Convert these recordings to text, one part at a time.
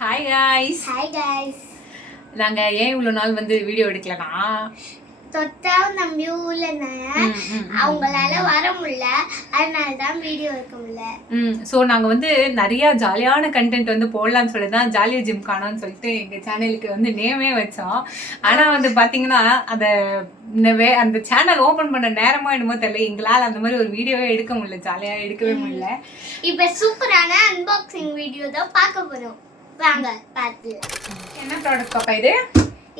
Hi guys. Hi guys. நாங்கள் ஏன் இவ்வளோ நாள் வீடியோ எடுக்கலனா தொட்டாவும் நம்ம ஊரில் அவங்களால வர முடியல, அதனால தான் வீடியோ எடுக்க முடியல. ஸோ நாங்கள் நிறையா ஜாலியான கண்டென்ட் போடலான்னு சொல்லி தான் ஜாலியாக ஜிம் காணோன்னு சொல்லிட்டு எங்கள் சேனலுக்கு நேமே வச்சோம். ஆனால் பார்த்தீங்கன்னா அந்த சேனல் ஓப்பன் பண்ண நேரமோ என்னமோ தெரியல, எங்களால் அந்த மாதிரி ஒரு வீடியோவே எடுக்க முடியல, ஜாலியாக எடுக்கவே முடியல. இப்போ சூப்பரான அன்பாக்சிங் வீடியோ தான் பார்க்க போகிறோம். வாங்க பார்த்து. என்ன ப்ராடக்ட் பாப்பா இது?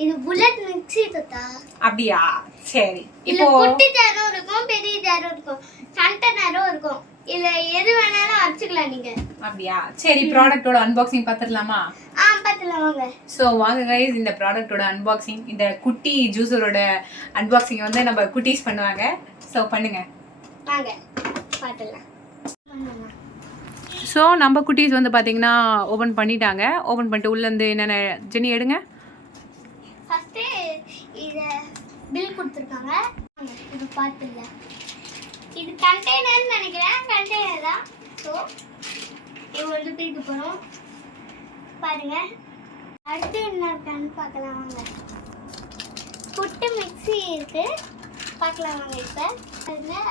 இது புல்லட் மிக்ஸி தத்தா. அப்படியா? சரி. இப்போ குட்டி ஜாரும் இருக்கும், பெரிய ஜாரும் இருக்கும், கண்டெய்னரும் இருக்கும். இல்ல எது வேணாலும் வச்சுக்கலாம் நீங்க. அப்படியா? சரி, ப்ராடக்ட்டோட அன்பாக்சிங் பார்த்துடலாமா? பார்த்துடலாம் வாங்க. ஸோ வாங்க கைஸ், இந்த ப்ராடக்ட்டோட அன்பாக்சிங், இந்த குட்டி ஜூஸரோட அன்பாக்சிங் நம்ம குட்டீஸ் பண்ணுவாங்க. ஸோ பண்ணுங்க வாங்க பார்த்துடலாம். ஸோ நம்ம குட்டீஸ் பார்த்தீங்கன்னா ஓப்பன் பண்ணிட்டாங்க. ஓப்பன் பண்ணிட்டு உள்ளேருந்து என்னென்ன ஜெனி எடுங்க. ஃபஸ்ட்டு இதை பில் கொடுத்துருக்காங்க, இது பார்த்துங்க. இது கண்டெய்னர்னு நினைக்கிறேன், கண்டெய்னர் தான். ஸோ இது பிரிக்க போகிறோம் பாருங்க. அடுத்து என்ன இருக்கான்னு பார்க்கலாம் வாங்க. குட்டி மிக்ஸி இருக்கு, பார்க்கலாம் வாங்க. இப்போ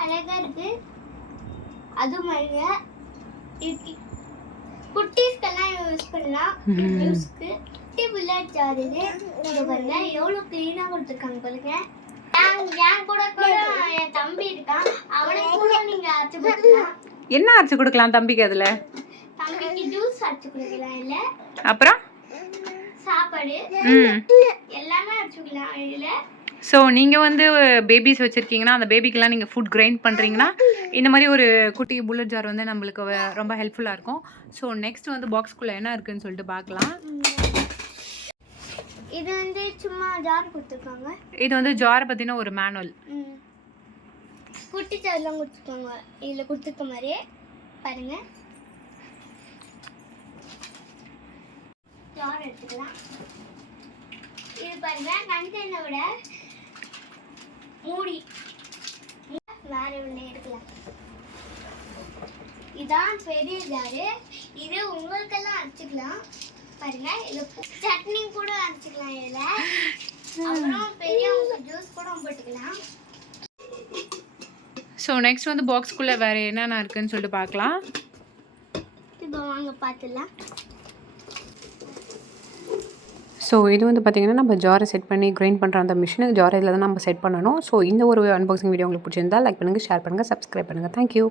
அழகாக இருக்கு. அது மாதிரிங்க குட்டீஸ்க்கெல்லாம் யூஸ் பண்ணலாம். யூஸ்க்கு குட்டி புல்லட் ஜார் இது. இதை பாருங்க எவ்வளோ க்ளீனாக கொடுத்துருக்காங்க பாருங்க. என் கூட என் தம்பி இருக்கான், அவனுக்கு கூட நீங்கள் அரைச்சி கொடுக்கலாம். என்ன அரைச்சி கொடுக்கலாம் தம்பிக்கு? அதில் தம்பிக்கு ஜூஸ் அரைச்சி கொடுக்கலாம், இல்லை அப்புறம் சாப்பாடு எல்லாமே அரைச்சி கொடுக்கலாம் இதில். ஸோ நீங்கள் பேபிஸ் வச்சுருக்கீங்கன்னா அந்த பேபிக்கெலாம் நீங்கள் ஃபுட் கிரைண்ட் பண்ணுறீங்கன்னா இந்த மாதிரி ஒரு குட்டி புல்லட் ஜார் நம்மளுக்கு ரொம்ப ஹெல்ப்ஃபுல்லாக இருக்கும். ஸோ நெக்ஸ்ட் பாக்ஸ்குள்ளே என்ன இருக்குதுன்னு சொல்லிட்டு பார்க்கலாம். இது சும்மா ஜார் கொடுத்துருக்காங்க. இது ஜாரை பற்றின ஒரு மேனுவல். குட்டி ஜார்லாம் கொடுத்துருக்காங்க இதில் கொடுத்துருக்க மாதிரியே பாருங்க. ஜார் எடுத்துக்கலாம். இது பாருங்க கண்டெய்னரோட மூடி வேற ஒன்று எடுக்கலாம். இதான் பெரிய ஜாரு. இது உங்களுக்கெல்லாம் அரைச்சிக்கலாம் பாருங்க. இதில் சட்னி கூட அரைச்சிக்கலாம், இதில் அப்புறம் பெரியவங்க ஜூஸ் கூட போட்டுக்கலாம். ஸோ நெக்ஸ்ட் பாக்ஸ்குள்ளே வேறு என்னென்ன இருக்குதுன்னு சொல்லிட்டு பார்க்கலாம். இப்போ வாங்க பார்த்துடலாம். ஸோ இது பார்த்திங்கன்னா நம்ம ஜாரை செட் பண்ணி கிரைண்ட் பண்ணுற அந்த மிஷினுக்கு ஜார் இதில் தான் நம்ம செட் பண்ணணும். ஸோ இந்த ஒரு அன்பாக்சிங் வீடியோ உங்களுக்கு பிடிச்சிருந்தா லைக் பண்ணுங்கள், ஷேர் பண்ணுங்கள், சப்ஸ்கிரைப் பண்ணுங்கள். தேங்க்யூ.